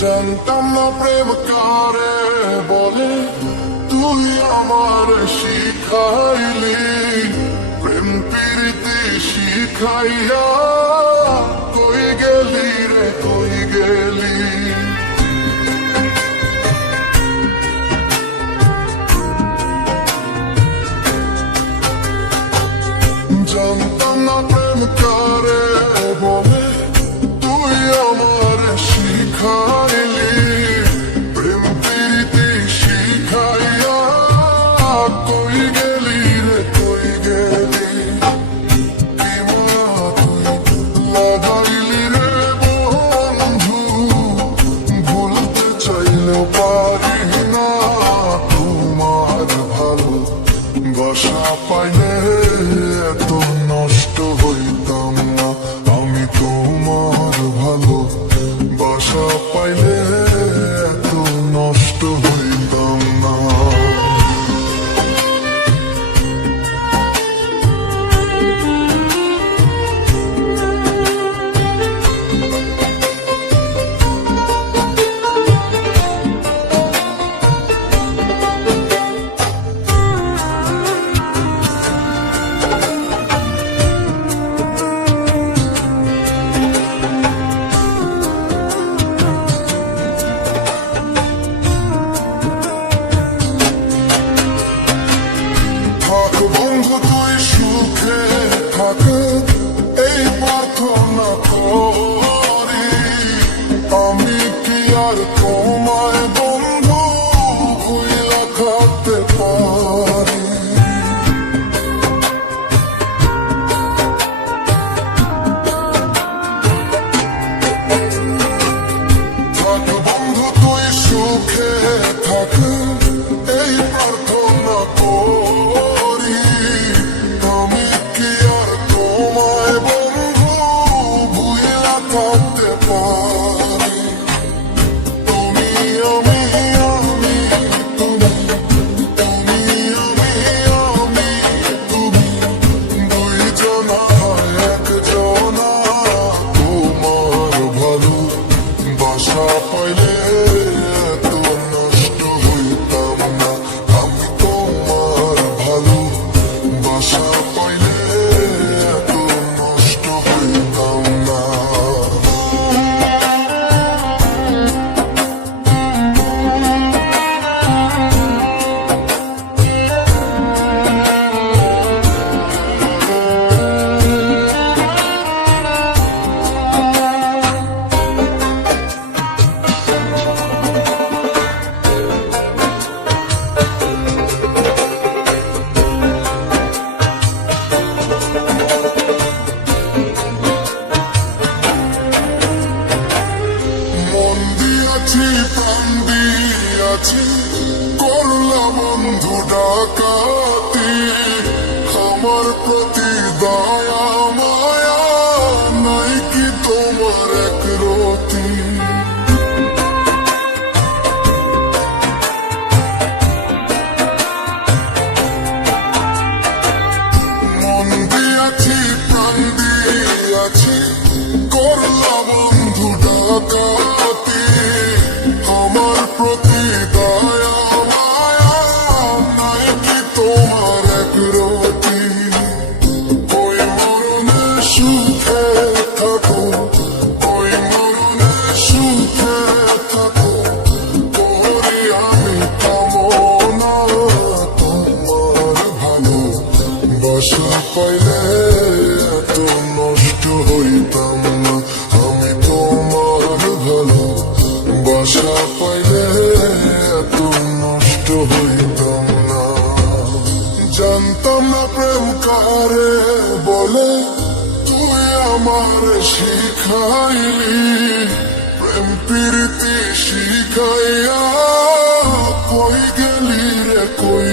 জানতাম না প্রেম কারে বলে, তুই আমার শিখাইলি। প্রেম প্রীতি শিখাইয়া কই গেলি রে, কই গেলি। জানতাম না প্রেম কারে বলে, তুই আমার শিখাইলি। প্রেম প্রীতি শিখাইয়া কই গেলি রে, কই গেলি। কি মায়া তুই লাগাইলি রে বন্ধু, ভুলতে চাইলেও পারি না। তোমার ভালো বাসা পাইলে এত নষ্ট হইতাম না। আমি তোমার ভালো বাসা পাইলে এত নষ্ট হইতাম না। থাক বন্ধু তুই সুখে থাক, এই প্রার্থনা করি। আমি কি আর তোমায় বন্ধু ভুইলা থাকতে পারি। থাক বন্ধু তুই সুখে থাক, এই প্রার্থনা করি। আমি কি আর তোমায় বন্ধু ভুইলা থাকতে পারি। তুমি আমি আমি তুমি, তুমি আমি আমি তুমি, দুইজনা একজনা। তোমার ভালো বাসা পাইলে এত নষ্ট হইতাম না। আমি তোমার ভালো বাসা পাইলে এত নষ্ট হইতাম না। মন দিয়াছি প্রাণ দিয়াছি, করলাম বন্ধু ডাকাতি। আমার প্রতি দয়া মায়া নাই কি তোমার এক রতি। মন দিয়াছি প্রাণ দিয়াছি, করলাম বন্ধু ডাকাতি। আমার প্রতি দয়া মায়া নাই কি তোমার এক রতি। ওই মরণে সুখে থাকো, ওই মরণে সুখে থাকো, করি আমি কামনা। তোমার ভালো বাসা পাইলে এত নষ্ট হইতাম না। আমি তোমার ভালো বাসা পাইলে এত নষ্ট হইতাম না। জানতাম না প্রেম কারে বলে, তুই আমার শিখাইলি। প্রেম প্রীতি শিখাইয়া কই গেলি রে, কই